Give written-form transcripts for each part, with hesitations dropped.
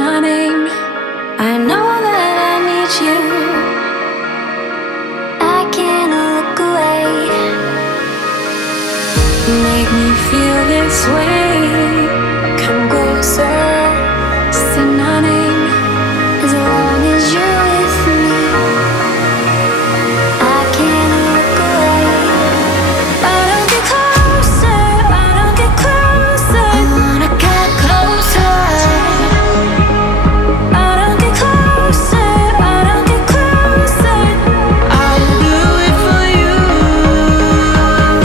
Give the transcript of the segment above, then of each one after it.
my name. I know that I need you. I can't look away. Make me feel this way. Come closer, say my name. As long as you're with me, I can't look away. I don't get closer, I don't get closer. I wanna get closer. I don't get closer, I don't get closer. I'll do it for you.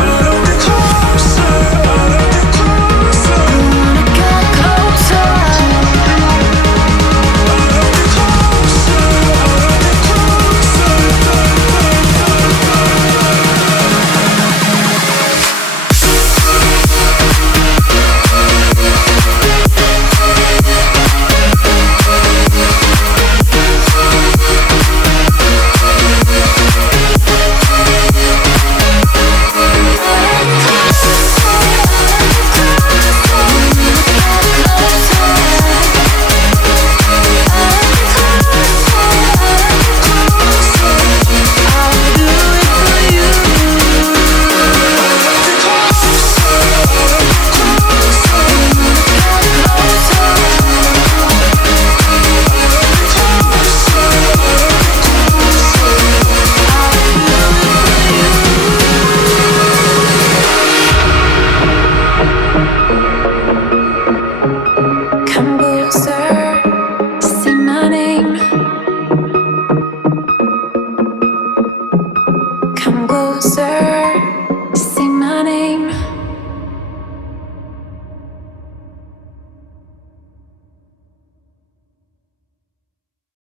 I don't get closer, I don't get closer. I wanna get closer. Come closer, say my name. Come closer.